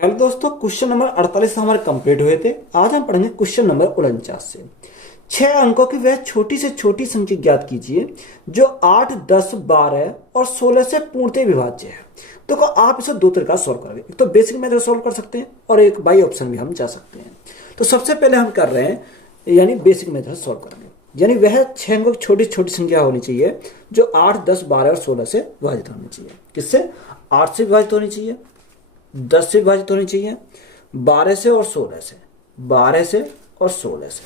Hello दोस्तों, question number 48 हमारे complete हुए थे। आज हम पढ़ेंगे क्वेश्चन नंबर 49 से। 6 अंकों की वह छोटी से छोटी संख्या ज्ञात कीजिए जो 8, 10, 12 और 16 से पूर्णतः विभाज्य है। देखो, आप इसे दो तरीका से सोल्व करेंगे। एक तो बेसिक मेथड सोल्व कर सकते हैं और एक बाई ऑप्शन भी हम जा सकते हैं। तो सबसे पहले हम कर रहे हैं यानी बेसिक मेथड सोल्व करेंगे। यानी वह 6 अंकों की छोटी छोटी संख्या होनी चाहिए जो 8, 10, 12 और 16 से विभाजित होनी चाहिए। किससे? 8 से विभाजित होनी चाहिए, 10 से विभाजित होनी चाहिए, 12 से और 16 से, 12 से और 16 से।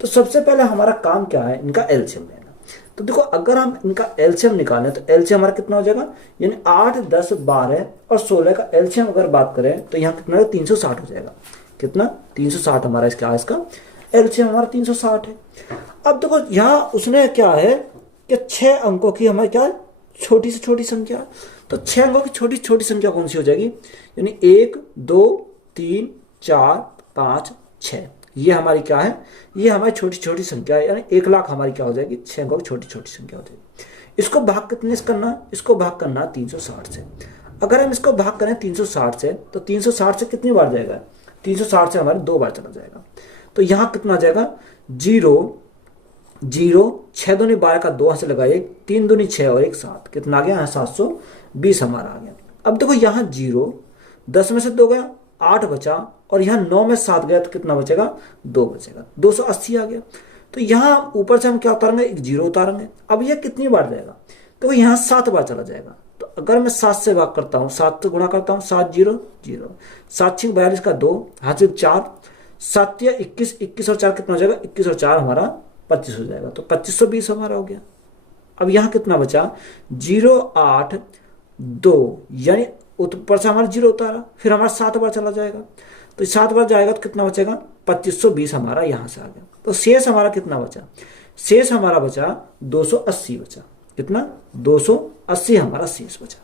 तो सबसे पहले हमारा काम क्या है, इनका एलसीएम लेना। तो देखो, अगर हम इनका एलसीएम निकालें तो एलसीएम हमारा कितना हो जाएगा, यानी 8, 10, 12 और 16 का एलसीएम अगर बात करें तो यहाँ कितना 360 हो जाएगा। कितना? 360 हमारा इसका एलसीएम हमारा 360 है। अब देखो, यहाँ उसने क्या है कि 6 अंकों की हमारी क्या छोटी से छोटी संख्या। तो 6 अंकों की छोटी छोटी संख्या कौन सी हो जाएगी, यानी 1, 2, 3, 4, 5, 6। ये हमारी क्या है, ये हमारी छोटी छोटी संख्या है। यानी 1 लाख हमारी क्या हो जाएगी, 6 अंकों की छोटी छोटी संख्या हो जाएगी। इसको भाग कितने से करना, इसको भाग करना 360 से। अगर हम इसको भाग करें 360 से तो 360 से कितनी बार जाएगा, 360 से हमारे 2 बार चला जाएगा। तो यहाँ कितना आ जाएगा, 0, 0, 6 दूनी 12 का 2 से लगाइए, 3 दूनी 6 और 1 7, कितना आ गया यहाँ 720 हमारा आ गया। अब देखो, यहाँ 0, 10 में से 2 गया, 8 बचा, और यहाँ 9 में 7 गया तो कितना बचेगा, 2 बचेगा, 280 आ गया। तो यहाँ ऊपर से हम क्या उतारेंगे, एक 0 उतारेंगे। अब यह कितनी बार जाएगा, तो यहाँ 7 बार चला जाएगा। तो अगर मैं 7 से भाग करता हूँ, 7 से गुणा करता हूँ, 7 0 0, 7 6 42 का 2, हाथ से 4, 7 या 21, 21 और 4 कितना हो जाएगा, 21 और 4 हमारा 25 हो जाएगा। तो 2520 हमारा हो गया। अब यहाँ कितना बचा, 0, 8, 2, यानी ऊपर से हमारा 0 उतारा, फिर हमारा 7 बार चला जाएगा। तो 7 बार जाएगा तो कितना बचेगा, 2520 हमारा यहाँ से आ गया। तो शेष हमारा कितना बचा, शेष हमारा बचा 280 बचा। कितना, 280 हमारा शेष बचा।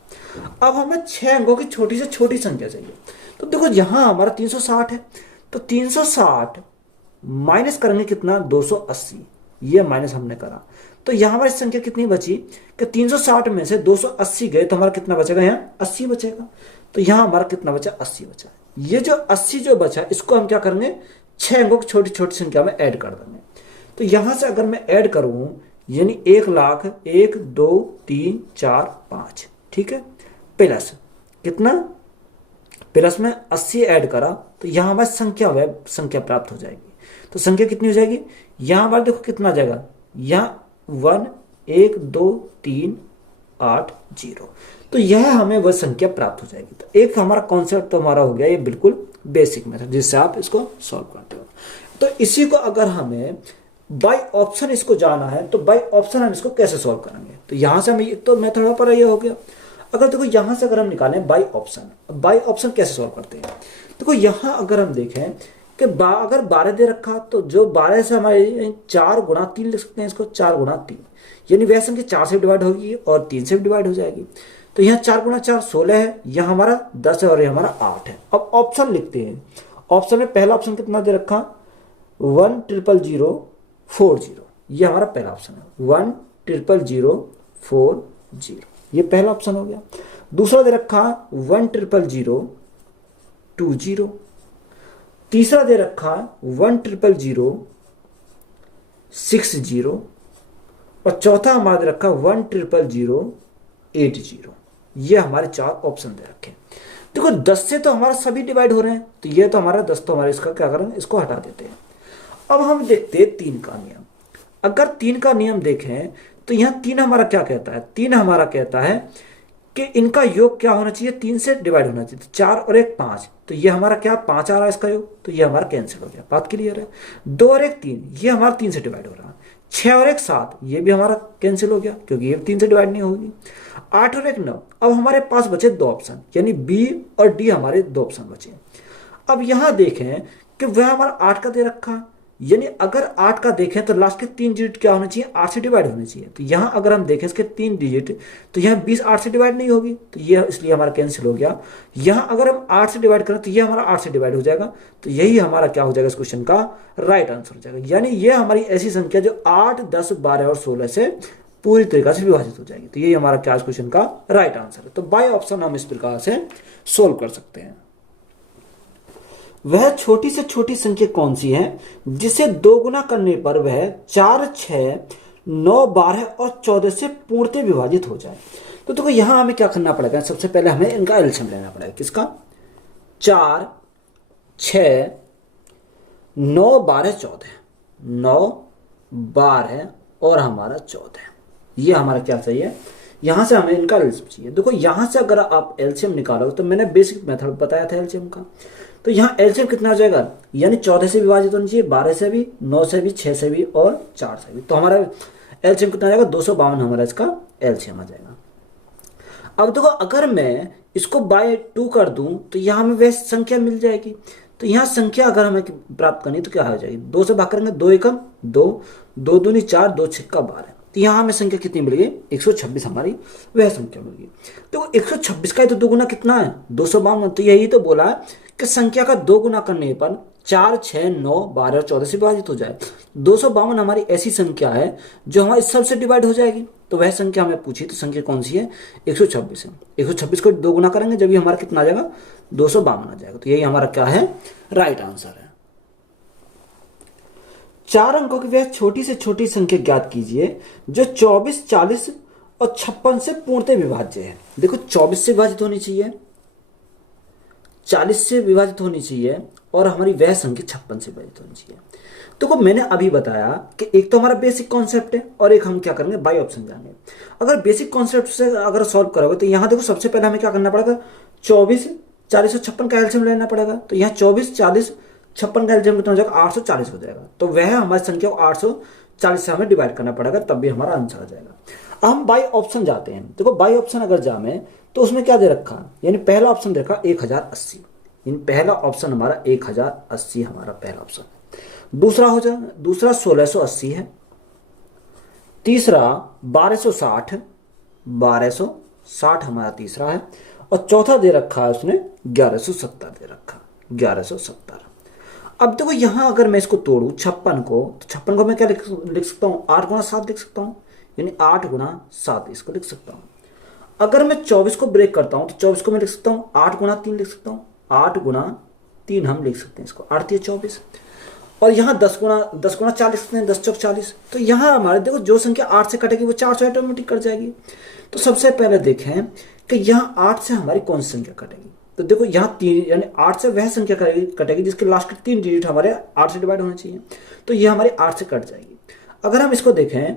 अब हमें 6 अंकों की छोटी से छोटी संख्या चाहिए। तो देखो, यहाँ हमारा 360 है, तो 360 माइनस करेंगे कितना, 280। ये माइनस हमने करा तो यहाँ हमारी संख्या कितनी बची कि 360 में से 280 गए तो हमारा कितना बचेगा, यहाँ 80 बचेगा। तो यहाँ हमारा कितना बचा, 80 बचा। ये जो 80 जो बचा, इसको हम क्या करेंगे, 6 अंकों की छोटी छोटी संख्या में ऐड कर देंगे। तो यहाँ से अगर मैं ऐड करूँ, यानी 1 लाख, 1, 2, 3, 4, 5, ठीक है, प्लस कितना, प्लस में 80 ऐड करा तो यहाँ हमारी संख्या प्राप्त हो जाएगी। तो संख्या कितनी हो जाएगी, यहाँ हमारा देखो कितना आ जाएगा, यहाँ 1, 1, 2, 3, 8, 0। तो यह हमें वह संख्या प्राप्त हो जाएगी। तो एक हमारा कॉन्सेप्ट तो हमारा हो गया ये बिल्कुल बेसिक मेथड जिससे आप इसको सॉल्व करते हो। तो इसी को अगर हमें बाय ऑप्शन इसको जाना है तो बाय ऑप्शन हम इसको कैसे सॉल्व करेंगे। तो यहाँ से हमें तो मेथड पर ये हो गया। अगर देखो, यहाँ से अगर हम निकालें बाय ऑप्शन कैसे सॉल्व करते हैं। देखो, यहाँ अगर हम देखें कि अगर 12 दे रखा तो जो 12 से हमारे 4 गुणा 3 लिख सकते हैं, इसको 4 गुणा 3, यानी वह संख्या 4 से डिवाइड होगी और 3 से डिवाइड हो जाएगी। तो यहाँ 4 गुणा 4 16 है, यहाँ हमारा 10 है और यहाँ हमारा 8 है। अब ऑप्शन लिखते हैं। ऑप्शन में पहला ऑप्शन कितना दे रखा, 10004, ये हमारा पहला ऑप्शन है, 10004, ये पहला ऑप्शन हो गया। दूसरा दे रखा 10002, तीसरा दे रखा 10006, और चौथा हमारा दे रखा 10080। ये हमारे 4 ऑप्शन दे रखे। देखो, 10 से तो हमारा सभी डिवाइड हो रहे हैं, तो ये तो हमारा 10 तो हमारे इसका क्या करेंगे, इसको हटा देते हैं। अब हम देखते हैं 3 का नियम। अगर 3 का नियम देखें तो यहाँ 3 हमारा क्या कहता है, 3 हमारा कहता है कि इनका योग क्या होना चाहिए, 3 से डिवाइड होना चाहिए। तो 4 और 1 5, तो ये हमारा क्या 5 आ रहा है इसका योग, तो ये हमारा कैंसिल हो गया। बात क्लियर है। 2 और 1 3, ये हमारा 3 से डिवाइड हो रहा है। 6 और 1 7, ये भी हमारा कैंसिल हो गया क्योंकि ये 3 से डिवाइड नहीं होगी। 8 और 1 9। अब हमारे पास बचे 2 ऑप्शन, यानी बी और डी हमारे 2 ऑप्शन बचे। अब यहां देखें कि वह हमारा 8 का दे रखा, यानी अगर 8 का देखें तो लास्ट के 3 डिजिट क्या होना चाहिए, 8 से डिवाइड होने चाहिए। तो यहां अगर हम देखें इसके 3 डिजिट, तो यहां 20 8 से डिवाइड नहीं होगी, तो ये इसलिए हमारा कैंसिल हो गया। यहां अगर हम 8 से डिवाइड करें तो ये हमारा 8 से डिवाइड हो जाएगा। तो यही हमारा क्या हो जाएगा, इस क्वेश्चन का राइट आंसर हो जाएगा। यानी ये हमारी ऐसी संख्या जो 8, 10, 12 और 16 से पूरी तरीका से विभाजित हो जाएगी। तो यही हमारा क्या इस क्वेश्चन का राइट आंसर है। तो बाय ऑप्शन हम इस प्रकार से सोल्व कर सकते हैं। वह छोटी से छोटी संख्या कौन सी है जिसे 2 गुना करने पर वह 4, 6, 9, 12 और 14 से पूर्णतः विभाजित हो जाए। तो देखो यहां हमें क्या करना पड़ेगा, सबसे पहले हमें इनका एलसीएम लेना पड़ेगा। किसका? 4, 6, 9, 12, 14, 9, 12 और हमारा 14, ये हमारा क्या चाहिए, यहां से हमें इनका एलसीएम चाहिए। देखो यहां से अगर आप एलसीएम निकालोगे, तो मैंने बेसिक मेथड बताया था एलसीएम का, तो यहाँ एलसीएम कितना हो जाएगा, यानी 14 से विभाजित होनी चाहिए, 12 से भी, 9 से भी, 6 से भी और 4 से भी। तो हमारा एलसीएम कितना आ जाएगा, 252 हमारा इसका एलसीएम आ जाएगा। अब देखो अगर मैं इसको बाय 2 कर दूं तो यहाँ हमें वह संख्या मिल जाएगी। तो यहाँ संख्या अगर हमें प्राप्त करनी तो क्या हो जाएगी, 2 से भाग करेंगे, 2 एकम 2, 2 दूनी 4, 2 छक्का 12। तो यहाँ हमें संख्या कितनी मिल गई, 126 हमारी वह संख्या मिल गई। तो 126 का ही तो 2 गुना कितना है, 252। तो यही तो बोला है कि संख्या का 2 गुना करने पर 4, 6, 9, 12 और 14 से विभाजित हो जाए। 252 हमारी ऐसी संख्या है जो हमारे सबसे डिवाइड हो जाएगी। तो वह संख्या हमें पूछी, तो संख्या कौन सी है, 126 है। 126 को 2 गुना करेंगे जब भी हमारा कितना आ जाएगा, 252 आ जाएगा। तो यही हमारा क्या है, राइट आंसर है। 4 अंकों की वह छोटी से छोटी संख्या ज्ञात कीजिए जो 24, 40 और 56 से पूर्णतः विभाज्य है। देखो 24 से विभाजित होनी चाहिए, 40 से विभाजित होनी चाहिए और हमारी वह संख्या 56 से विभाजित होनी चाहिए। तो मैंने अभी बताया कि एक तो हमारा बेसिक कॉन्सेप्ट है और एक हम क्या करेंगे, बाय ऑप्शन जाएंगे। अगर बेसिक कॉन्सेप्ट से अगर सॉल्व करोगे तो यहाँ देखो सबसे पहले हमें क्या करना पड़ेगा, 24, 40 और 56 का एलसीएम लेना पड़ेगा। तो यहाँ 24, 40, 56 का एलसीएम कितना हो जाएगा, 840 हो जाएगा। तो वह हमारी संख्या को 840 से हमें डिवाइड करना पड़ेगा, तब भी हमारा आंसर आ जाएगा। हम बाय ऑप्शन जाते हैं। देखो बाय ऑप्शन अगर जाए तो उसमें क्या दे रखा, यानी पहला ऑप्शन दे रखा 1080, यानी पहला ऑप्शन हमारा 1080 हमारा पहला ऑप्शन। दूसरा हो जाए, दूसरा 1680 है, तीसरा 1260, 1260 हमारा तीसरा है, और चौथा दे रखा है उसने 1170 दे रखा, 1170। अब देखो यहां अगर मैं इसको तोड़ू 56 को, तो 56 को मैं क्या लिख सकता हूं, 8 गुना 7 लिख सकता हूं, यानी 8 गुना 7 इसको लिख सकता हूं। अगर मैं 24 को ब्रेक करता हूं तो 24 को मैं लिख सकता हूं 8 गुना 3 लिख सकता हूं, 8 गुना 3 हम लिख सकते हैं इसको, 8 3 24। और यहाँ 10 गुना 4 लिख सकते हैं, 10 चौक 40। तो यहाँ हमारे देखो जो संख्या 8 से कटेगी वो 4 से ऑटोमेटिक कट जाएगी। तो सबसे पहले देखें कि यहाँ 8 से हमारी कौन सी संख्या कटेगी। तो देखो यहाँ 3, यानी 8 से वह संख्या कटेगी जिसके लास्ट के 3 डिजिट हमारे 8 से डिवाइड होने चाहिए। तो ये हमारे 8 से कट जाएगी। अगर हम इसको देखें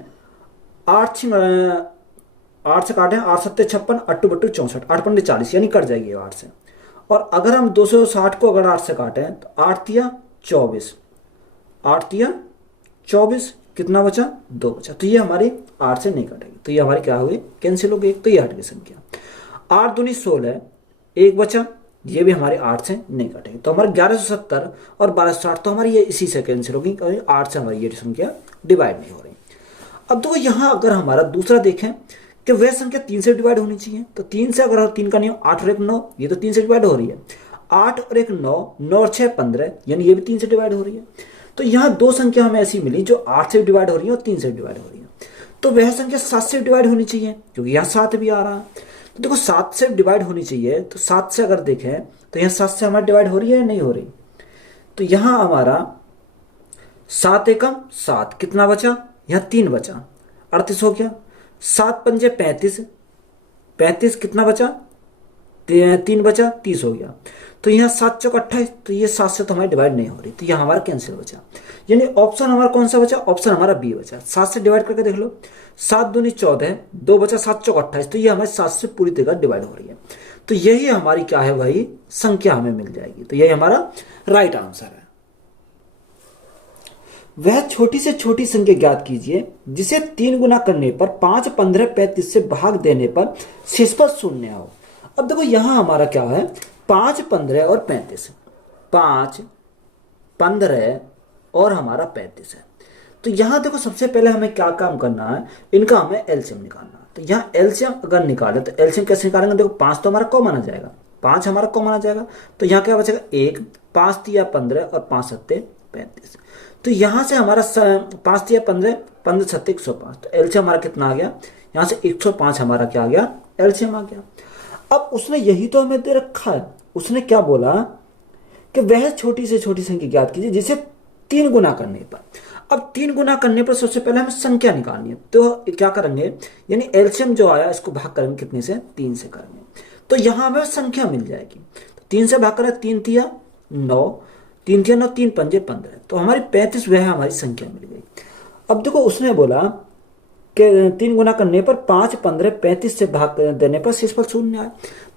8 से काटें, 8 7 56, 8 2 64, 8 5 40, यानी कट जाएगी 8 से। और अगर हम 260 को अगर 8 से काटें तो 8 तिया 24, 8 तिया 24, कितना बचा, 2 बचा। तो ये हमारी 8 से नहीं कटेगी, तो ये हमारी क्या हो गई, कैंसिल हो गई। तो ये हट गई संख्या। 8 दूनी 16, 1 बचा, ये भी हमारे 8 से नहीं कटेगी। तो हमारे 1170 और 1260 तो हमारी ये इसी से कैंसिल होगी, क्योंकि 8 से हमारी ये संख्या डिवाइड नहीं हो रही। अब देखो यहाँ अगर हमारा दूसरा देखें कि वह संख्या 3 से डिवाइड होनी चाहिए, तो 3 से अगर 3 का नियम 8 और 1 9, ये तो 3 से डिवाइड हो रही है। 8 और 1 9, 9 और 6 15, यानी ये भी 3 से डिवाइड हो रही है। तो यहाँ दो संख्या हमें ऐसी मिली जो 8 से डिवाइड हो रही है और 3 से डिवाइड हो रही है। तो वह संख्या 7 से डिवाइड होनी चाहिए, क्योंकि यहाँ 7 भी आ रहा है। तो देखो 7 से डिवाइड होनी चाहिए, तो 7 से अगर देखें तो यहाँ 7 से हमारी डिवाइड हो रही है या नहीं हो रही। तो यहाँ हमारा 7 एकम 7, कितना बचा, यहाँ 3 बचा, 38 हो गया। 7 पंजे 35, 35 कितना बचा, 3 बचा, 30 हो गया। तो यहाँ 7 चौक 28, तो ये 7 से तो हमारी डिवाइड नहीं हो रही, तो यहाँ हमारा कैंसिल बचा। यानी ऑप्शन हमारा कौन सा बचा, ऑप्शन हमारा बी बचा। 7 से डिवाइड करके देख लो, 7 दूनी 14, 2 बचा, 7 चौक 28, तो ये हमारे 7 से पूरी तरह डिवाइड हो रही है। तो यही हमारी क्या है भाई, संख्या हमें मिल जाएगी। तो यही हमारा राइट आंसर है। वह छोटी से छोटी संख्या ज्ञात कीजिए जिसे 3 गुना करने पर 5, 15, 35 से भाग देने पर शेषपद शून्य हो। अब देखो यहां हमारा क्या है, 5, 15 और 35, 5, 15 और हमारा 35 है। तो यहां देखो सबसे पहले हमें क्या काम करना है, इनका हमें एलसीएम निकालना है। तो यहाँ एलसीएम अगर निकाले तो एलसीएम कैसे निकालेंगे, देखो 5 तो हमारा कॉमन आ जाएगा, 5 हमारा कॉमन आ जाएगा। तो यहाँ क्या बचेगा, 1, 5 तिया 15 और 5 सत्ते 35। तो यहां से हमारा 5 तिया 15, 15 सत्ते 105। तो एलसीएम हमारा कितना आ गया, यहां से 105 हमारा क्या आ गया, एलसीएम आ गया। अब उसने यही तो हमें दे रखा है, उसने क्या बोला कि वह छोटी से छोटी संख्या ज्ञात कीजिए जिसे 3 गुना करने पर। अब 3 गुना करने पर सबसे पहले हमें संख्या निकालनी है, तो क्या करेंगे, यानी एलसीएम जो आया इसको भाग करेंगे कितने से, 3 से करेंगे, तो यहां हमें संख्या मिल जाएगी। तो 3 से भाग करें, 3 तिया 9, 3 तिया 9, 3 पंजे 15, तो हमारी 35 वह हमारी संख्या मिल गई। अब देखो उसने बोला कि 3 गुना करने पर 5, 15, 35 से भाग देने पर शेषफल 0 आए।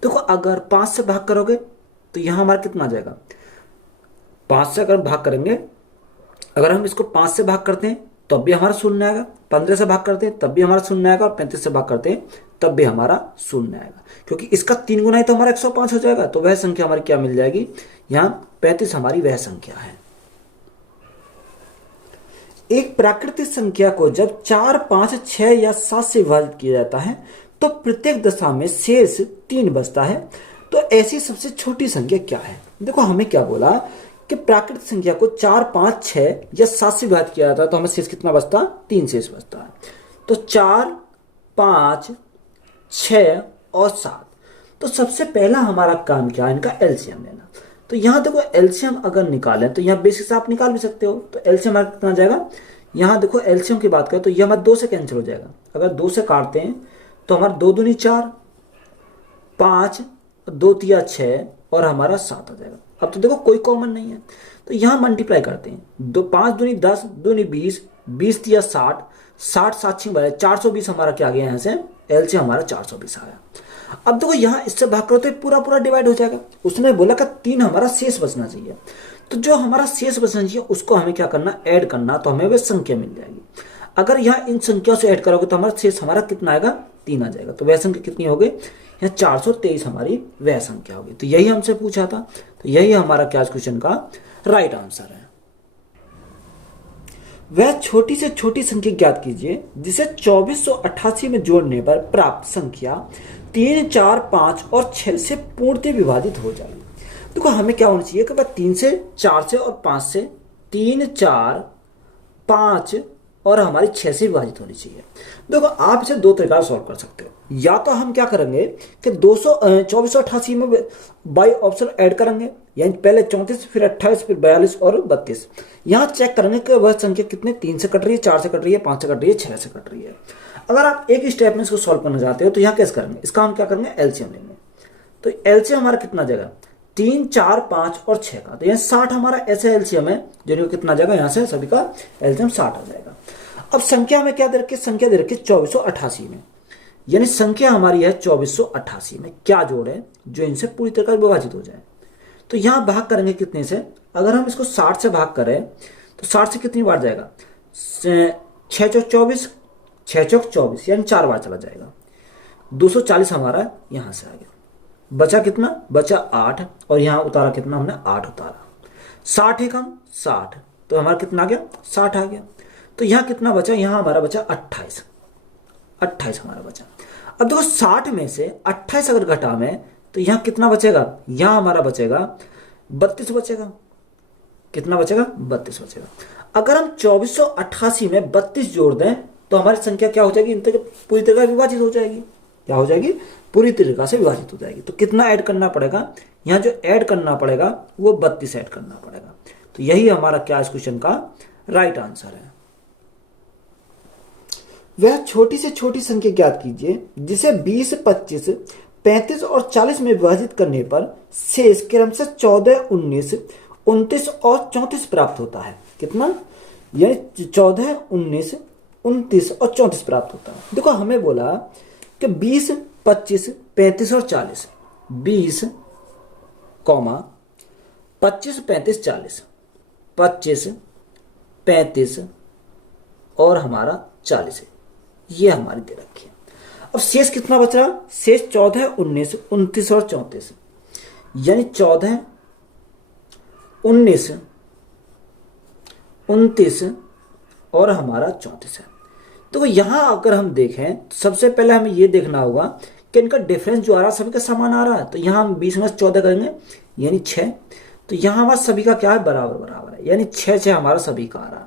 देखो अगर 5 से भाग करोगे तो यहां हमारा कितना आ जाएगा, 5 से अगर भाग करेंगे, अगर हम इसको 5 से भाग करते हैं तब भी हमारा 0 आएगा, 15 से भाग करते हैं तब भी हमारा 0 आएगा, और 35 से भाग करते हैं तब भी हमारा 0 आएगा, क्योंकि इसका 3 गुना ही तो हमारा 105 हो जाएगा। तो वह संख्या हमारी क्या मिल जाएगी, यहाँ 35 हमारी वह संख्या है। एक प्राकृतिक संख्या को जब 4, 5, 6 या 7 से विभाजित किया जाता है तो प्रत्येक दशा में शेष 3 बचता है। तो ऐसी सबसे छोटी संख्या क्या है। देखो हमें क्या बोला कि प्राकृतिक संख्या को 4, 5, 6 या 7 से विभाजित किया जाता है तो हमें शेष कितना बचता, 3 शेष बचता है। तो 4, 5, 6 और 7, तो सबसे पहला हमारा काम क्या है, इनका एलसीएम लेना। तो यहाँ देखो एलसीएम अगर निकालें तो यहाँ बेसिक से आप निकाल भी सकते हो, तो एलसीएम हमारा कितना जाएगा, यहाँ देखो एलसीएम की बात करें तो यह हमारा 2 से कैंसिल हो जाएगा। अगर 2 से काटते हैं तो हमारा 2 दूनी 4, 5, 2 तिया 6 और हमारा 7 आ जाएगा। अब तो देखो कोई कॉमन नहीं है, तो यहाँ मल्टीप्लाई करते हैं, 5 दूनी 10, दूनी 20, 20 तिया 60, 60 7 6 420 हमारा क्या आ गया, यहाँ से एलसीएम हमारा 420 आया। अब देखो यहाँ इससे भाग करो तो पूरा पूरा डिवाइड हो जाएगा। उसने बोला कि 3 हमारा शेष बचना चाहिए, तो जो हमारा शेष बचना चाहिए उसको हमें क्या करना, ऐड करना, तो हमें वह संख्या मिल जाएगी। अगर यहाँ इन संख्याओं से ऐड करोगे तो हमारा शेष हमारा कितना आएगा, 3 आ जाएगा। तो वह संख्या कितनी हो गई, यहाँ 423 हमारी वह संख्या होगी। तो यही हमसे पूछा था, तो यही हमारा क्या क्वेश्चन का राइट आंसर है। वह छोटी से छोटी संख्या ज्ञात कीजिए जिसे 2488 में जोड़ने पर प्राप्त संख्या 3, 4, 5 और 6 से पूर्णतः विभाजित हो जाएगी। देखो हमें क्या होना चाहिए कि वह 3 से, 4 से और 5 से, 3, 4, 5 और हमारी 6 से विभाजित होनी चाहिए। देखो आप इसे 2 तरीका सॉल्व कर सकते हो, या तो हम क्या करेंगे कि 2488 में बाई ऑप्शन ऐड करेंगे, यानी पहले 34 फिर 28 फिर 42 और 32। यहाँ चेक करेंगे कि वह संख्या कितने 3 से कट रही है, 4 से कट रही है, 5 से कट रही है, 6 से कट रही है। अगर आप एक ही स्टेप में इसको सॉल्व करना चाहते हो तो यहाँ कैसे करेंगे, इसका हम क्या करेंगे, एलसीएम लेंगे। तो एलसीएम हमारा कितना जाएगा, 3, 4, 5 और 6 का, तो यहाँ 60 हमारा ऐसे एलसीएम है जो कितना जाएगा, यहाँ से सभी का एलसीएम 60 आ जाएगा। अब संख्या में क्या दे रखी, संख्या दे रखी 2488 में, यानी संख्या हमारी है 2488 में क्या जोड़ है जो इनसे पूरी तरह विभाजित हो जाए। तो यहां भाग करेंगे कितने से, अगर हम इसको 60 से भाग करें तो 60 से कितनी बार जाएगा, 6 चौक 24, 6 चौक 24 यानी 4 बार चला जाएगा। 240 हमारा यहां से आ गया, बचा कितना, बचा 8, और यहां उतारा कितना हमने, 8 उतारा। 60 है कम 60, तो हमारा कितना आ गया, 60 आ गया। तो यहां कितना बचा, यहां हमारा बचा 28, 28 हमारा बचा। अब देखो 60 में से 28 अगर घटा में तो यहां कितना बचेगा, यहां हमारा बचेगा 32 बचेगा। कितना बचेगा, 32 बचेगा। अगर हम 2488 में 32 जोड़ दें तो हमारी संख्या क्या हो जाएगी, इन तक पूरी तरह विभाजित हो जाएगी। क्या हो जाएगी, पूरी तरीका से विभाजित हो जाएगी। तो कितना ऐड करना पड़ेगा, यहाँ जो ऐड करना पड़ेगा वो 32 ऐड करना पड़ेगा। तो यही हमारा क्या इस क्वेश्चन का राइट आंसर है। वह छोटी से छोटी संख्या ज्ञात कीजिए जिसे 20, 25, 35 और 40 में विभाजित करने पर शेष क्रमशः 14, 19, 29 और 34 प्राप्त होता है। कितना, यानी 14, 19, 29 और 34 प्राप्त होता है। देखो हमें बोला कि 20, 25, 35 और 40, 20, 25, 35, 40, 25, 35 और हमारा 40 है, ये हमारी दे रखी है। अब शेष कितना बच रहा, शेष 14, 19, 29 और 34, यानी 14, 19, 29 और हमारा 34 है। तो यहां अगर हम देखें तो सबसे पहले हमें यह देखना होगा कि इनका डिफरेंस जो आ रहा है सभी का समान आ रहा है। तो यहां हम 20 में 14 करेंगे यानी 6, तो यहां हमारा सभी का क्या है, बराबर बराबर है, यानी 6 हमारा सभी का आ रहा है।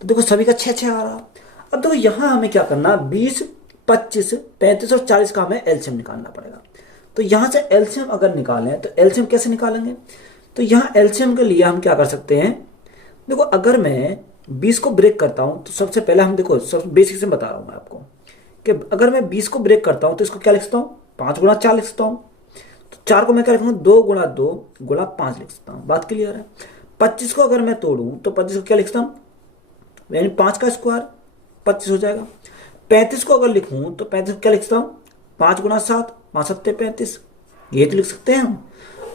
तो देखो सभी का 6 आ रहा है। अब देखो यहां हमें क्या करना, 20, 25, 35 और 40 का हमें एलसीएम निकालना पड़ेगा। तो यहां से एलसीएम अगर निकालें तो एलसीएम कैसे निकालेंगे, तो यहाँ एलसीएम के लिए हम क्या कर सकते हैं, देखो अगर मैं 20 को ब्रेक करता हूँ तो सबसे पहले हम देखो सब बेसिक से बता रहा हूँ मैं आपको कि अगर मैं 20 को ब्रेक करता हूँ तो इसको क्या लिख सकता हूँ, 5 गुणा 4 लिख सकता हूँ। तो 4 को मैं क्या लिखूंगा, 2 गुणा 2 गुणा 5 लिख सकता हूँ। बात क्लियर है। 25 को अगर मैं तोड़ूं तो 25 को क्या लिखता हूँ, यानी 5 का स्क्वायर 25 हो जाएगा। 35 को अगर लिखूं तो 35 को क्या लिख सकता हूँ, 5 गुणा 7 5 सत्ते 35, ये तो लिख सकते हैं हम।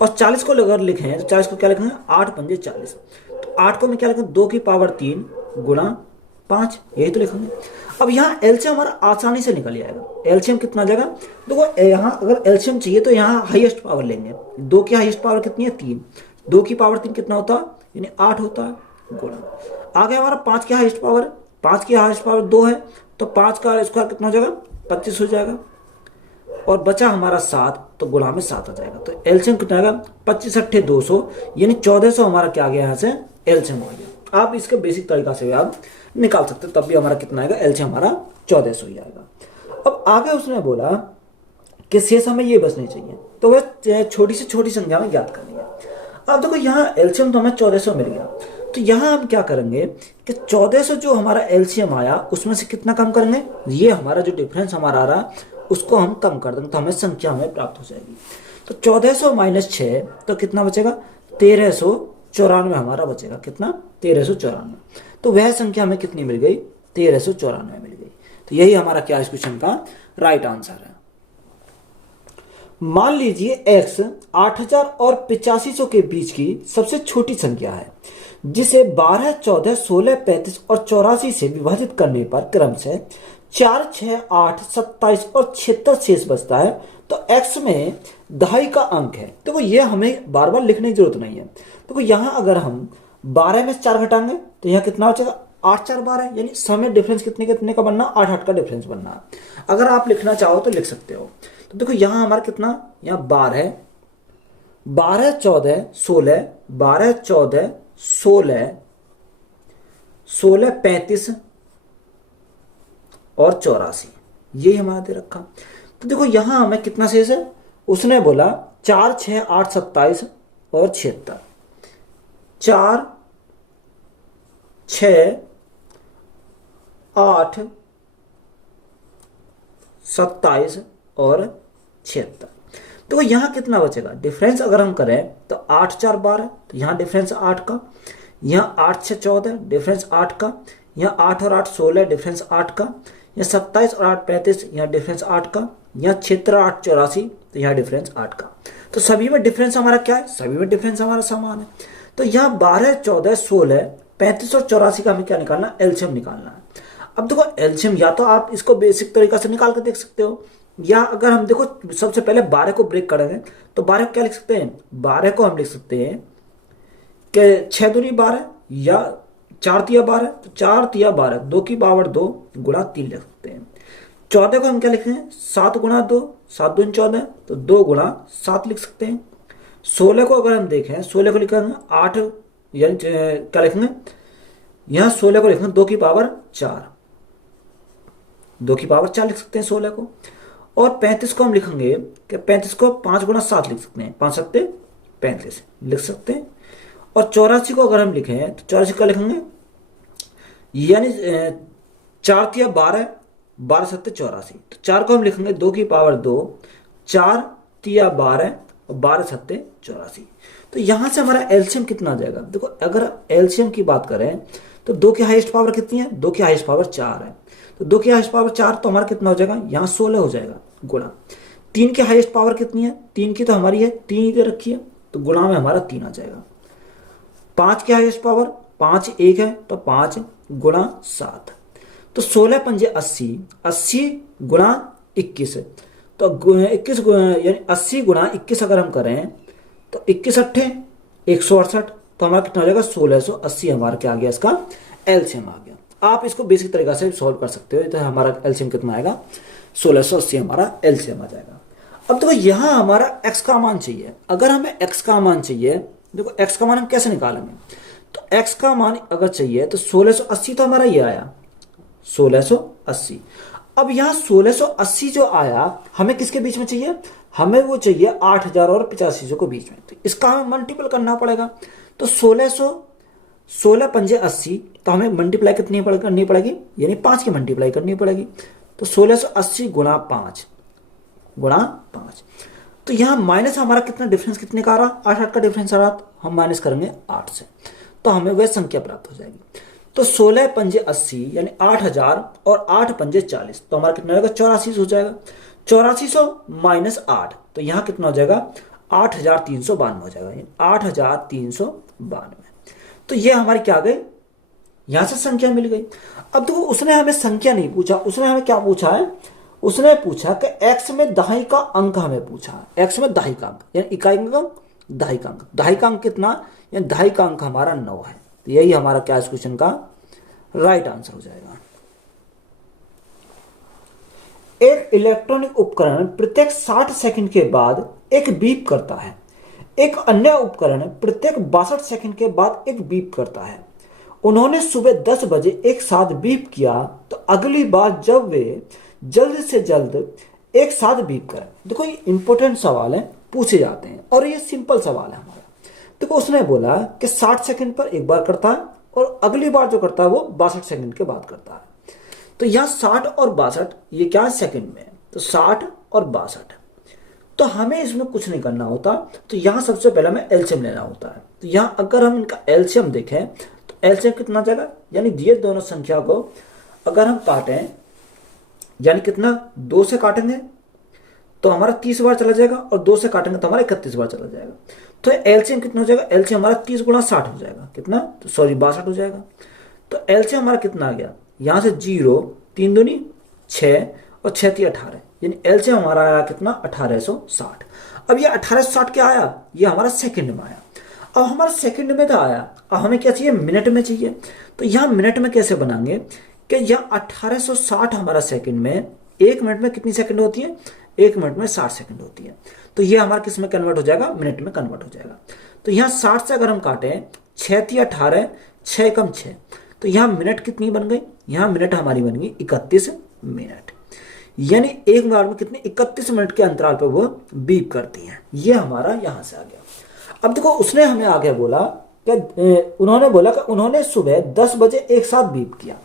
और 40 को अगर लिखें तो 40 को क्या लिखेंगे, 8 पंजे 40। तो 8 को मैं क्या लिखूंगा, 2 की पावर 3 गुणा 5, यही तो लिखेंगे। अब यहाँ एलसीएम हमारा आसानी से निकल जाएगा। एलसीएम कितना आ जाएगा, देखो यहाँ अगर एलसीएम चाहिए तो यहाँ हाईएस्ट पावर लेंगे। 2 की हाईएस्ट पावर कितनी है, 3। 2 की पावर 3 कितना होता है, यानी 8 होता है गुणा। आगे हमारा 5 की हाईएस्ट पावर, 5 की हाईएस्ट पावर 2 है, तो 5 का स्क्वायर कितना हो जाएगा, 25 हो जाएगा। और बचा हमारा 7, तो गुणा में 7 आ जाएगा। तो एलसीएम कितना आएगा, 25 अट्ठे 200, यानी 1400 हमारा क्या आ गया यहाँ से एलसीएम आ गया। आप इसके बेसिक तरीका से आप निकाल सकते हो, तब भी हमारा कितना आएगा, एलसीएम हमारा 1400 ही आएगा। अब आगे उसने बोला कि शेष हमें ये बचनी चाहिए, तो वह छोटी से छोटी संख्या में ज्ञात करनी है। अब देखो यहाँ एलसीएम तो हमें 1400 मिल गया, तो यहाँ हम क्या करेंगे कि 1400 जो हमारा एलसीएम आया उसमें से कितना कम करेंगे, ये हमारा जो डिफरेंस हमारा आ रहा उसको हम कम कर देंगे, तो हमें संख्या हमें प्राप्त हो जाएगी। तो 1400 माइनस 6 तो कितना बचेगा, 1394 हमारा बचेगा। कितना, 1394। तो वह संख्या हमें कितनी मिल गई, 1394 मिल गई। तो यही हमारा क्या इस क्वेश्चन का राइट आंसर है। मान लीजिए x 8000 और 8500 के बीच की सबसे छोटी संख्या है, जिसे 12, 14, 16, 35 और 84 से विभाजित करने पर क्रम से 4, 6, 8, 27 और 76 शेष बचता है। तो x में दहाई का अंक है। देखो ये हमें बार बार लिखने की जरूरत नहीं है। देखो यहाँ अगर हम 12 में 4 घटाएंगे तो यहाँ कितना बचेगा, 8 4 12, यानी समय डिफरेंस कितने कितने का बनना, 8 8 का डिफरेंस बनना है। अगर आप लिखना चाहो तो लिख सकते हो। तो देखो यहाँ हमारा कितना, यहाँ 12, 12 14 16, 12 14 16, 16 35 और 84, यही हमारा दे रखा। तो देखो यहाँ हमें कितना शेष है, उसने बोला 4 6 8 27 और 76, 4 6 8 27 और 76। तो यहाँ कितना बचेगा, डिफरेंस अगर हम करें तो 8 4 12, तो यहाँ डिफरेंस 8 का, यहाँ 8 6 14 डिफरेंस 8 का, यहाँ 8 और 8 16 डिफरेंस 8 का, यहाँ 27 और 8 35, यहाँ डिफरेंस 8 का, यहाँ 76 8 84, तो यहाँ डिफरेंस 8 का। तो सभी में डिफरेंस हमारा क्या है, सभी में डिफरेंस हमारा समान है। तो यहाँ 12 14 16 35 और 84 का हमें क्या निकालना, एलसीएम निकालना है। अब देखो एलसीएम या तो आप इसको बेसिक तरीका से निकाल कर देख सकते हो, या अगर हम देखो सबसे पहले 12 को ब्रेक करेंगे तो 12 को क्या लिख सकते हैं, 12 को हम लिख सकते हैं कि 6 दूनी 12 या 4 तिया 12, तो 4 तिया 12, 2 की पावर 2 गुणा 3 लिख सकते हैं। 14 को हम क्या लिखेंगे, 7 गुणा 2, 7 दूनी 14, तो 2 गुणा 7 लिख सकते हैं। 16 को अगर हम देखें, 16 को लिखेंगे 8, यानी क्या लिखेंगे, यहाँ 16 को लिखेंगे 2 की पावर 4, 2 की पावर 4 लिख सकते हैं 16 को। और 35 को हम लिखेंगे कि 35 को 5 गुणा 7 लिख सकते हैं, 5 सत्ते 35 लिख सकते हैं। और 84 को अगर हम लिखें तो 84 का लिखेंगे, यानी 4 तिया 12, 12 सत्ते 84, तो 4 को हम लिखेंगे 2 की पावर 2, 4 तिया 12 और 12 सत्ते 84। तो यहां से हमारा एलसीएम कितना आ जाएगा, देखो अगर एलसीएम की बात करें तो 2 की हाईएस्ट पावर कितनी है, 2 की हाईएस्ट पावर 4 है, तो 2 की हाईएस्ट पावर 4, तो हमारा कितना हो जाएगा, यहाँ 16 हो जाएगा गुणा। 3 की हाईएस्ट पावर कितनी है, 3 की तो हमारी है 3 ही दे रखी है, तो गुणा में हमारा 3 आ जाएगा। 5 की हाईएस्ट पावर 5 1 है, तो 5 गुणा 7, तो 16 पंजे 80, 80 गुणा 21, तो 21 यानी 80 गुणा 21 अगर हम करें तो 21 अट्ठे 168, तो हमारा कितना हो जाएगा 1680, हमारा क्या आ गया, इसका एलसीएम आ गया। आप इसको बेसिक तरीका से सॉल्व कर सकते हो। तो हमारा एलसीएम कितना आएगा, 1680 हमारा एलसीएम आ जाएगा। अब देखो यहाँ हमारा x का मान चाहिए। अगर हमें x का मान चाहिए, देखो x का मान हम कैसे निकालेंगे, तो x का मान अगर चाहिए तो 1680, तो हमारा ये आया 1680। अब यहाँ 1680 जो आया हमें किसके बीच में चाहिए, हमें वो चाहिए 8,000 और 8500 के बीच में, तो इसका हमें मल्टीपल करना पड़ेगा। तो 1600, 16 पंजे 80, तो हमें मल्टीप्लाई कितनी करनी पड़ेगी, यानी 5 की मल्टीप्लाई करनी पड़ेगी। तो 1680 गुणा 5 गुणा 5। तो यहाँ माइनस हमारा कितना डिफरेंस कितने का आ रहा, 8 का डिफरेंस आ रहा, तो हम माइनस करेंगे 8 से, तो हमें वह संख्या प्राप्त हो जाएगी। तो 16 पंजे 80 यानी 8,000 और 8 पंजे 40, तो हमारा कितना हो जाएगा, 8400 हो जाएगा। 8400 माइनस 8, तो यहाँ कितना हो जाएगा, 8,392 हो जाएगा, 8,392। तो ये हमारी क्या आ गई, यहां से संख्या मिल गई। अब देखो उसने हमें संख्या नहीं पूछा, उसने हमें क्या पूछा है, उसने पूछा कि x में दहाई का अंक हमें पूछा है, x में दहाई का अंक यानी इकाई अंक, दहाई का अंक, दहाई का अंक कितना, यानी दहाई का अंक हमारा 9 है। तो यही हमारा क्या इस क्वेश्चन का राइट आंसर हो जाएगा। एक इलेक्ट्रॉनिक उपकरण प्रत्येक 60 सेकंड के बाद एक बीप करता है, एक अन्य उपकरण प्रत्येक 62 सेकंड के बाद एक बीप करता है। उन्होंने सुबह 10 बजे एक साथ बीप किया, तो अगली बार जब वे जल्द से जल्द एक साथ बीप करें। देखो ये इंपॉर्टेंट सवाल है, पूछे जाते हैं, और ये सिंपल सवाल है हमारा। देखो उसने बोला कि 60 सेकंड पर एक बार करता है और अगली बार जो करता है वो 62 सेकंड के बाद करता है। तो यहाँ 60 और 62 ये क्या सेकंड में है, तो 60 और 62, तो हमें इसमें कुछ नहीं करना होता। तो यहाँ सबसे पहले हमें एलसीएम लेना होता है। तो यहाँ अगर हम इनका एलसीएम देखें तो एलसीएम कितना जाएगा, यानी दिए दोनों संख्या को अगर हम काटें, यानी कितना 2 से काटेंगे तो हमारा 30 बार चला जाएगा, और 2 से काटेंगे तो हमारा 31 बार चला जाएगा। तो एलसीएम कितना हो जाएगा, एलसीएम हमारा 30 गुणा 60 हो जाएगा, कितना, तो सॉरी 62 हो जाएगा। तो एलसीएम हमारा कितना आ गया, यहाँ से 0, 3 दूनी 6 और 6 3 18, यानी एलसीएम हमारा आया कितना, 1860। अब ये 1860 क्या आया, ये हमारा सेकंड में आया। अब हमारा सेकंड में तो आया, अब हमें क्या चाहिए, मिनट में चाहिए। तो यहाँ मिनट में कैसे बनाएंगे कि यहाँ 1860 हमारा सेकंड में, 1 मिनट में कितनी सेकंड होती है, 1 मिनट में 60 सेकंड होती है। तो ये हमारा किस में कन्वर्ट हो जाएगा, मिनट में कन्वर्ट हो जाएगा। तो यहाँ 60 से अगर हम काटें, 6 3 18, 6 कम 6, तो यहाँ मिनट कितनी बन गई, यहाँ मिनट हमारी बन गई 31 मिनट, यानी एक बार में कितने 31 मिनट के अंतराल पर वो बीप करती हैं। ये हमारा यहां से आ गया। अब देखो उसने हमें आगे बोला कि उन्होंने बोला कि उन्होंने सुबह 10 बजे एक साथ बीप किया।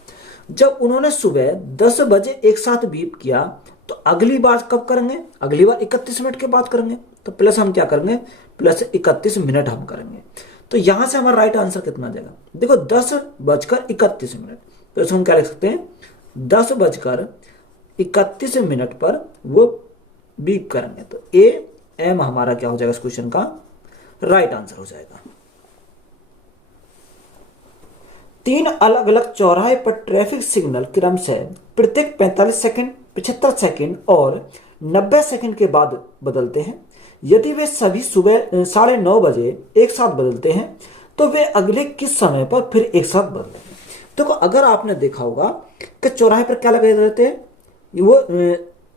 जब उन्होंने सुबह 10 बजे एक साथ बीप किया, तो अगली बार कब करेंगे, अगली बार 31 मिनट के बाद करेंगे। तो प्लस हम क्या करेंगे, प्लस 31 मिनट हम करेंगे। तो यहां से हमारा राइट आंसर कितना आ जाएगा, देखो 10:31, तो इसको हम क्या लिख सकते हैं, 10:31 मिनट पर वो बीप करेंगे। तो ए एम हमारा क्या हो जाएगा इस क्वेश्चन का राइट आंसर हो जाएगा। 3 अलग अलग चौराहे पर ट्रैफिक सिग्नल क्रमशः प्रत्येक 45 सेकंड, 75 सेकंड और 90 सेकंड के बाद बदलते हैं। यदि वे सभी सुबह 9:30 बजे एक साथ बदलते हैं, तो वे अगले किस समय पर फिर एक साथ बदलेंगे। देखो अगर आपने देखा होगा कि चौराहे पर क्या लगे रहते हैं, वो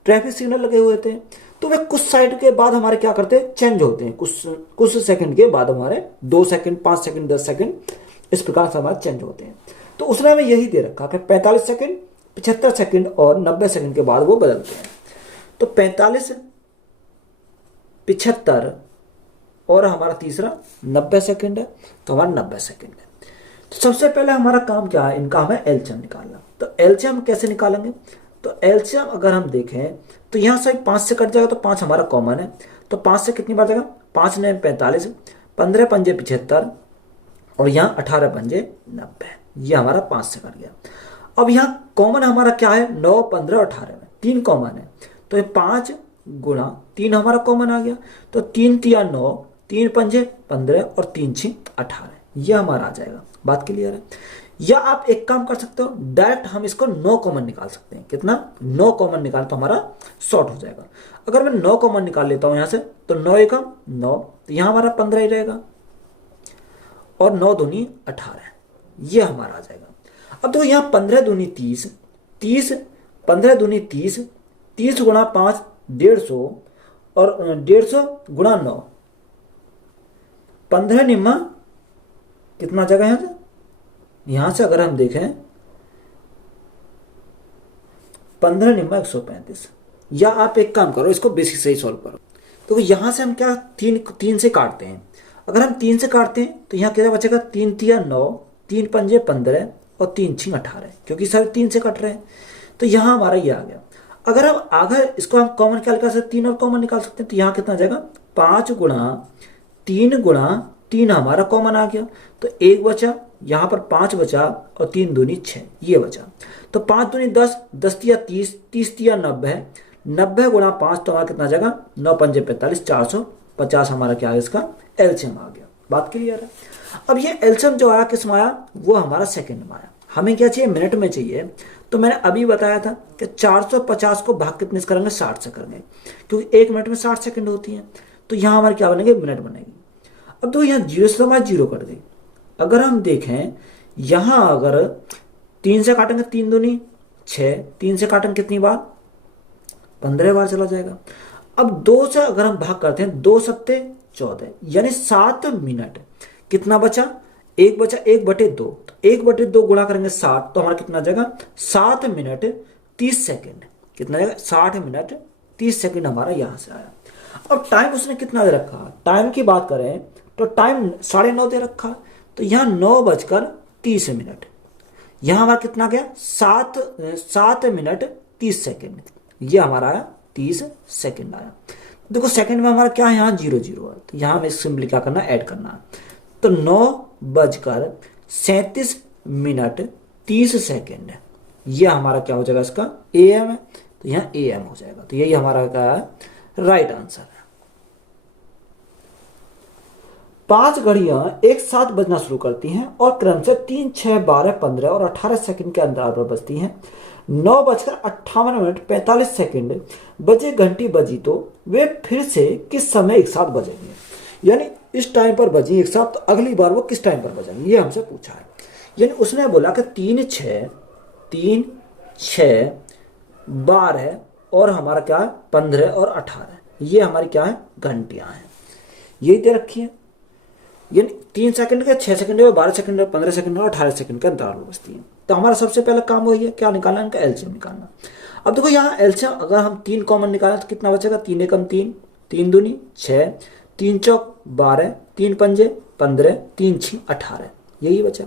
ट्रैफिक सिग्नल लगे हुए थे, तो वे कुछ साइड के बाद हमारे क्या करते हैं, चेंज होते हैं। कुछ सेकंड के बाद हमारे 2 सेकंड, 5 सेकंड, 10 सेकंड, इस प्रकार से हमारे चेंज होते हैं। तो उसने हमें यही दे रखा कि 45 सेकंड, 75 सेकंड और 90 सेकंड के बाद वो बदलते हैं। तो 45, 75 और हमारा तीसरा 90 सेकंड है, तो हमारा 90 सेकंड है। तो सबसे पहले हमारा काम क्या है, इनका हमें एलसीएम निकालना। तो एलसीएम कैसे निकालेंगे, तो एलसीएम अगर हम देखें तो यहाँ से 5 से कट जाएगा, तो 5 हमारा कॉमन है, तो 5 से कितनी बार जाएगा, 5 ने 45, 15 पंजे 75 और यहाँ 18 पंजे 90, ये हमारा 5 से कट गया। अब यहाँ कॉमन हमारा क्या है, 9, 15 और 18 में 3 कॉमन है, तो ये 5 गुणा 3 हमारा कॉमन आ गया। तो 3 तिया 9, 3 पंजे 15 और 3 6 18, ये हमारा आ जाएगा। बात क्लियर है। या आप एक काम कर सकते हो, डायरेक्ट हम इसको 9 कॉमन निकाल सकते हैं। कितना, 9 कॉमन निकाल तो हमारा शॉर्ट हो जाएगा। अगर मैं 9 कॉमन निकाल लेता हूं यहां से, तो 9 एकम 9, तो यहां हमारा 15 ही रहेगा और 9 दूनी 18, ये हमारा आ जाएगा। अब देखो यहाँ 15 दूनी 30, 30 15 दूनी 30, 30 गुणा 5 150 और 150 गुणा 9, 15 निम्मा कितना जगह है, यहां से अगर हम देखें 15 निम्मा 135। या आप एक काम करो, इसको बेसिक से ही सॉल्व करो। तो यहाँ से हम क्या तीन तीन से काटते हैं। अगर हम तीन से काटते हैं तो यहाँ क्या बचेगा, 3 तिया 9, 3 पंजे 15 और 3 छिंग 18, क्योंकि सर 3 से कट रहे हैं। तो यहाँ हमारा ये आ गया। अगर हम अगर इसको हम कॉमन क्या निकाल सकते, 3 और कॉमन निकाल सकते हैं, तो यहाँ कितना आ जाएगा, 5 गुणा 3 हमारा कॉमन आ गया। तो 1 बचा, यहाँ पर 5 बचा और 3 दूनी 6 ये बचा। तो 5 दूनी 10, 10 तिया 30, 30 तिया 90, 90 गुणा 5 तो हमारा कितना आ जाएगा, 9 पंजे 45, 450 हमारा क्या है, इसका एलसीएम आ गया। बात क्लियर है। अब ये एलसीएम जो आया किस में आया, वो हमारा सेकंड में आया। हमें क्या चाहिए, मिनट में चाहिए। तो मैंने अभी बताया था कि 450 को भाग कितने से करेंगे, 60 से करेंगे, क्योंकि 1 मिनट में 60 सेकंड होती है। तो यहाँ हमारे क्या बनेंगे, मिनट बनेगी। अब तो यहाँ 0 से हमारे 0 कट गई। अगर हम देखें यहाँ, अगर 3 से काटेंगे 3 दूनी 6, 3 से काटेंगे कितनी बार, 15 बार चला जाएगा। अब 2 से अगर हम भाग करते हैं, 2 सत्ते 14, यानी 7 मिनट। कितना बचा, 1 बचा, 1/2। तो 1/2 गुणा करेंगे 60, तो हमारा कितना जाएगा, 7 मिनट 30 सेकेंड। कितना जाएगा, 60 मिनट 30 सेकेंड हमारा यहां से आया। अब टाइम उसने कितना दे रखा, टाइम की बात करें तो टाइम 9:30 दे रखा। तो यहाँ 9:30। यहाँ हमारा कितना गया, 7 मिनट 30 सेकेंड। ये हमारा आया 30 सेकेंड आया। देखो सेकेंड में हमारा क्या है, यहाँ 0 0 है। तो यहाँ हमें सिंपली क्या करना है, ऐड करना है। तो 9:37 30 सेकेंड, ये हमारा क्या हो जाएगा, इसका एएम है। तो यहाँ एएम हो जाएगा। तो यही हमारा क्या है, राइट आंसर है। 5 घड़ियां एक साथ बजना शुरू करती हैं और क्रम से 3, 6, 12, 15 और 18 सेकंड के अंतराल पर बजती हैं। 9:58 बजे घंटी बजी तो वे फिर से किस समय एक साथ बजेंगे, यानी इस टाइम पर बजी एक साथ, तो अगली बार वो किस टाइम पर बजेंगे, ये हमसे पूछा है। यानी उसने बोला कि 3, 6, 12 और हमारा क्या है, 15 और 18, ये हमारी क्या है, घंटियां हैं। यही दे रखी है। यानी 3 सेकंड के, 6 सेकंड के, 12 सेकंड, 15 सेकंड और 18 सेकंड के अंतराल में बजती है। तो हमारा सबसे पहला काम वही है, क्या निकालना है, इनका एलसीएम निकालना। अब देखो यहाँ एलसीएम अगर हम 3 कॉमन निकालें तो कितना बचेगा, 3 एकम 3, 3 दूनी 6, 3 चौक 12, 3 पंजे 15, 3 छिंग 18, यही बचा।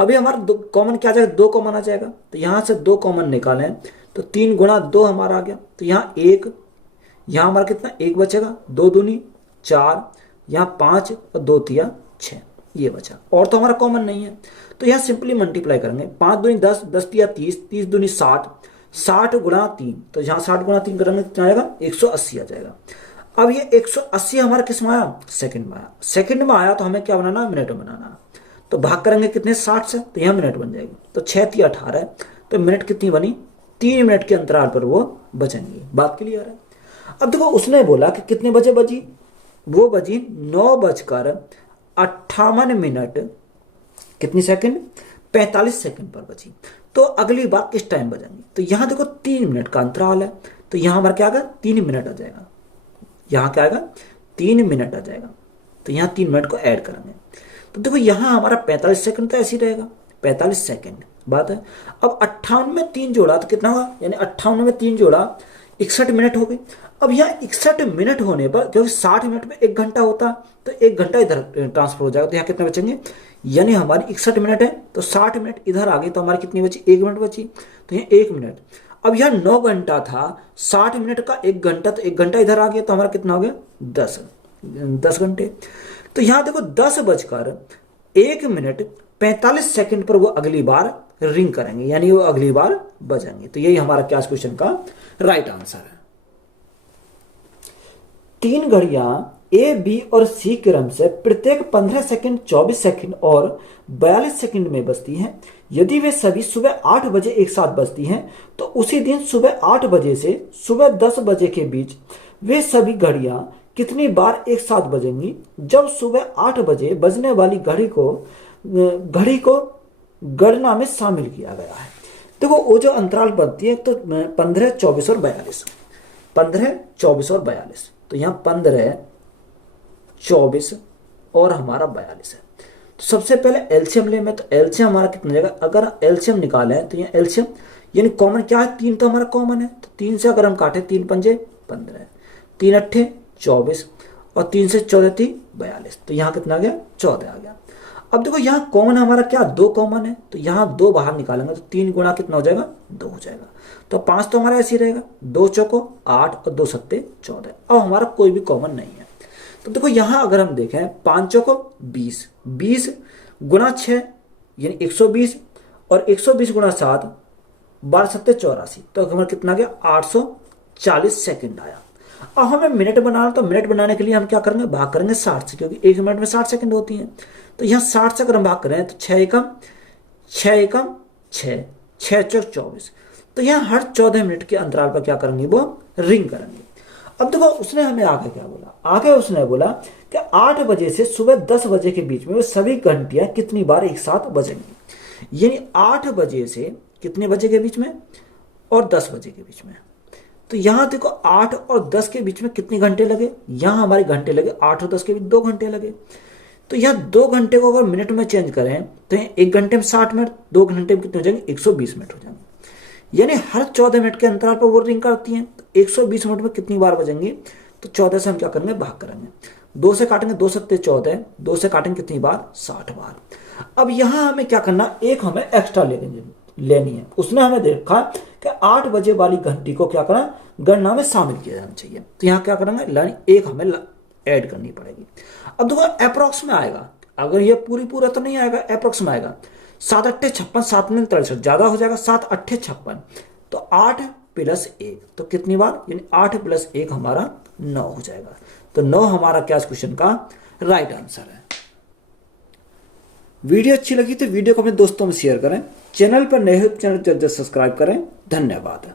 अभी हमारा कॉमन क्या आ जाएगा, 2 कॉमन आ जाएगा। तो यहाँ से 2 कॉमन निकालें तो 3 गुणा 2 हमारा आ गया। तो यहाँ 1, यहाँ हमारा कितना 1 बचेगा, 2 दूनी 4, यहाँ 5 और 2 तिया 6, ये बचा। और तो हमारा कॉमन नहीं है। तो यहाँ सिंपली मल्टीप्लाई करेंगे, 5 दूनी 10, 10 तिया 30, 30 दूनी 60, 60 गुणा 3। तो यहाँ 60 गुणा 3 करेंगे कितना आएगा, 180 आ जाएगा। अब ये 180 हमारा किस में आया, सेकंड में आया। सेकंड में आया तो हमें क्या बनाना है, मिनट में बनाना है। तो भाग करेंगे कितने, 60 से, तो यहाँ मिनट बन जाएगी। तो 6 तिया 18, तो मिनट कितनी बनी, 3 मिनट के अंतराल पर वो बचेंगी। बात क्लियर है। अब देखो उसने बोला कि कितने बजे बजी, वो बजी 9:58 कितनी सेकंड, 45 सेकंड पर बची। तो अगली बार किस टाइम बजेंगी, तो यहाँ देखो 3 मिनट का अंतराल है। तो यहाँ हमारा क्या आएगा, 3 मिनट आ जाएगा। यहाँ क्या आएगा, 3 मिनट आ जाएगा। तो यहाँ 3 मिनट को ऐड करेंगे। तो देखो यहाँ हमारा 45 सेकंड तो ऐसे ही रहेगा, 45 सेकंड बात है। अब 58 में 3 जोड़ा तो कितना होगा, यानी 58 में 3 जोड़ा 61 मिनट हो गई। अब यहाँ 61 मिनट होने पर, क्योंकि 60 मिनट में 1 घंटा होता, तो 1 घंटा इधर ट्रांसफर हो जाएगा। तो यहाँ कितने बचेंगे, यानी हमारी 61 मिनट है तो 60 मिनट इधर आ गई, तो हमारी कितनी बची, 1 मिनट बची। तो यहाँ 1 मिनट। अब यहाँ 9 घंटा था, 60 मिनट का 1 घंटा, तो 1 घंटा इधर आ गया, तो हमारा कितना हो गया, 10 घंटे। तो यहाँ देखो 10:01 सेकंड पर वो अगली बार रिंग करेंगे, यानी वो अगली बार बजेंगे। तो यही हमारा क्या क्वेश्चन का राइट आंसर है। 3 घड़ियां ए, बी और सी क्रम से प्रत्येक 15 सेकंड, 24 सेकंड और 42 सेकंड में बजती हैं। यदि वे सभी सुबह 8 बजे एक साथ बजती हैं तो उसी दिन सुबह 8 बजे से सुबह 10 बजे के बीच वे सभी घड़ियां कितनी बार एक साथ बजेंगी। जब सुबह 8 बजे बजने वाली घड़ी को गणना में शामिल किया गया है। देखो वो जो अंतराल बनती है तो 15, 24 और 42, 15, 24 और 42। तो यहाँ 15, 24 और हमारा 42 है। तो सबसे पहले एलसीएम ले में, तो एलसीएम हमारा कितना जाएगा, अगर एलसीएम निकाले तो यहाँ एलसीएम यानी कॉमन क्या है, 3 तो हमारा कॉमन है। तो 3 से अगर हम काटे, 3 पंजे 15, 3 अट्ठे 24 और 3 से 14 थी 42, तो यहाँ कितना आ गया 14 आ गया। अब देखो यहाँ कॉमन हमारा क्या 2 कॉमन है, तो यहाँ 2 बाहर निकालेंगे तो 3 गुणा कितना हो जाएगा 2 हो जाएगा। तो 5 तो हमारा ऐसे ही रहेगा, 2 चौको 8 और 2 सत्ते 14। अब हमारा कोई भी कॉमन नहीं है। तो देखो यहाँ अगर हम देखें 5 चौको 20, 20 गुणा 6 यानी 120 और 120 गुणा 7 12 सत्ते 84, तो हमारा कितना गया 840 सेकंड आया। अब हमें मिनट बनाना, तो मिनट बनाने के लिए हम क्या करेंगे भाग करेंगे 60 से, क्योंकि 1 मिनट में 60 सेकंड होती हैं। तो यहाँ 60 से अगर हम भाग करें तो 6 एकम 6, 6 चौक 24, तो यहाँ हर 14 मिनट के अंतराल पर क्या करेंगे वो रिंग करेंगे। अब देखो उसने हमें आगे क्या बोला, आगे उसने बोला कि 8 बजे से सुबह 10 बजे के बीच में वो सभी घंटियां कितनी बार एक साथ बजेंगी। यानी 8 बजे से कितने बजे के बीच में और 10 बजे के बीच में। तो यहाँ देखो 8 और 10 के बीच में कितने घंटे लगे, यहाँ हमारे घंटे लगे 8 और 10 के बीच 2 घंटे लगे। तो यहाँ 2 घंटे को अगर मिनट में चेंज करें तो 1 घंटे में 60 मिनट, 2 घंटे में कितने हो जाएंगे 120 मिनट हो जाएंगे। यानी हर 14 मिनट के अंतराल पर वो रिंग करती हैं। तो 120 मिनट में कितनी बार बजेंगी, तो 14 से हम क्या करेंगे भाग करेंगे, 2 से काटेंगे 2 सत्ते 14, 2 से काटेंगे कितनी बार 60 बार। अब यहाँ हमें क्या करना, एक हमें एक्स्ट्रा लेनी है। उसने हमें देखा कि 8 बजे वाली घंटी को क्या करना गणना में शामिल किया जाना चाहिए। तो यहाँ क्या करेंगे लाइन एक हमें ऐड करनी पड़ेगी। अब देखो अप्रोक्स में आएगा, अगर ये पूरा तो नहीं आएगा, अप्रोक्स में आएगा 7 अट्ठे 56, 7 9 63, ज्यादा हो जाएगा 7 अट्ठे 56, तो 8 + 1, तो कितनी बार यानी 8 + 1 हमारा 9 हो जाएगा। तो 9 हमारा क्या इस क्वेश्चन का राइट आंसर है। वीडियो अच्छी लगी तो वीडियो को अपने दोस्तों में शेयर करें, चैनल पर नए हो चैनल सब्सक्राइब करें। धन्यवाद।